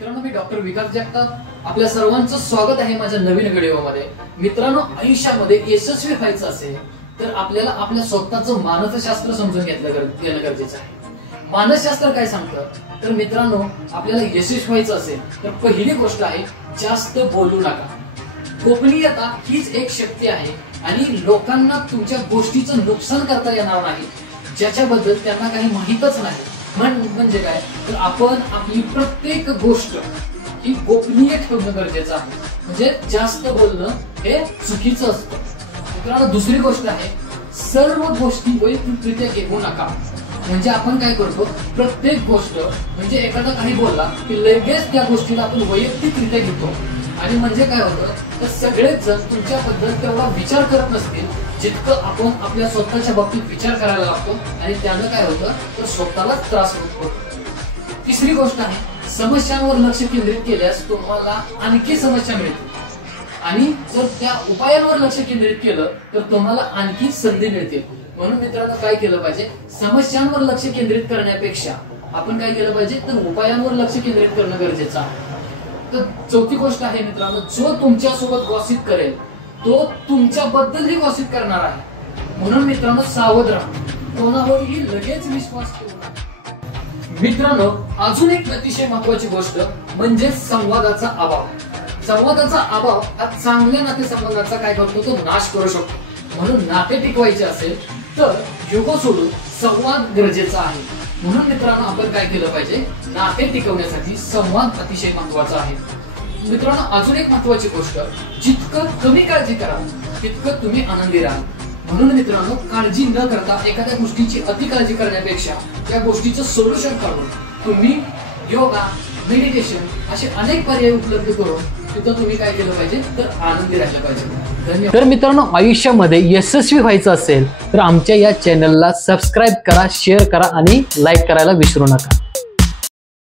मित्रांनो, मी डॉक्टर विकास जगताप आपल्या सर्वांचं स्वागत आहे माझ्या नवीन व्हिडिओमध्ये। मित्रांनो, आयुष्यामध्ये यशस्वी व्हायचं असेल तर आपल्याला आपल्या स्वतःचं मानसशास्त्र समजून घेणं गरजेचं आहे। मानसशास्त्र काय सांगतं तर मित्रांनो, आपल्याला यशस्वी व्हायचं असेल तर पहिली गोष्ट आहे जास्त बोलू नका। गोपनीयता हीच एक शक्ती आहे आणि लोकांना तुमच्या गोष्टीचं नुकसान करता येणार नाही ज्याच्याबद्दल त्यांना काही माहितच नाही। म्हणजे काय तर आपण आपली प्रत्येक गोष्ट ही गोपनीय ठेवणं गरजेचं आहे। म्हणजे जास्त बोलणं हे चुकीचं असतं। मित्रांनो, दुसरी गोष्ट आहे सर्व गोष्टी वैयक्तिकरित्या घेऊ नका। म्हणजे आपण काय करतो, प्रत्येक गोष्ट म्हणजे एखादा काही बोलला की लगेच त्या गोष्टीला आपण वैयक्तिकरित्या घेतो आणि म्हणजे काय होतं तर सगळेच जण तुमच्याबद्दल तेवढा विचार करत नसतील जितकं आपण आपल्या स्वतःच्या बाबतीत विचार करायला लागतो आणि त्यानं काय होतं तर स्वतःलाच त्रास होतो। तिसरी गोष्ट आहे समस्यांवर लक्ष केंद्रित केल्यास तुम्हाला आणखी समस्या मिळतील आणि जर त्या उपायांवर लक्ष केंद्रित केलं तर तुम्हाला आणखी संधी मिळतील। म्हणून मित्रांनो, काय केलं पाहिजे, समस्यांवर लक्ष केंद्रित करण्यापेक्षा आपण काय केलं पाहिजे तर उपायांवर लक्ष केंद्रित करणं गरजेचं आहे। तर चौथी गोष्ट आहे मित्रांनो, जो तुमच्या सोबत गॉसिप करेल तो तुमच्याबद्दलही गॉसिप करणार आहे। म्हणून मित्रांनो, सावध राहा, कोणावरही लगेच विश्वास ठेवू नका। मित्रांनो, अजून एक अतिशय महत्त्वाची गोष्ट म्हणजे संवादाचा अभाव। संवादाचा अभाव हा चांगल्या नातेसंबंधाचा काय करतो तो नाश करू शकतो। म्हणून नाते टिकवायचे असेल तर युगो सोडून संवाद गरजेचा आहे। म्हणून मित्रांनो, आपण काय केलं पाहिजे, नाते टिकवण्यासाठी संवाद अतिशय महत्त्वाचा आहे। मित्रांनो, अजून एक महत्त्वाची गोष्ट, जितकं कमी काळजी कराल तितकं तुम्ही आनंदी राहाल। म्हणून मित्रांनो, काळजी न करता एखाद्या गोष्टीची अति काळजी करण्यापेक्षा त्या गोष्टीचं सोल्युशन काढून तुम्ही योगा, मेडिटेशन असे अनेक पर्याय उपलब्ध करून तिथं तुम्ही काय केलं पाहिजे तर आनंदी राहिलं पाहिजे। धन्यवाद। तर मित्रांनो, आयुष्यामध्ये यशस्वी व्हायचं असेल तर आमच्या या चॅनलला सबस्क्राईब करा, शेअर करा आणि लाईक करायला विसरू नका।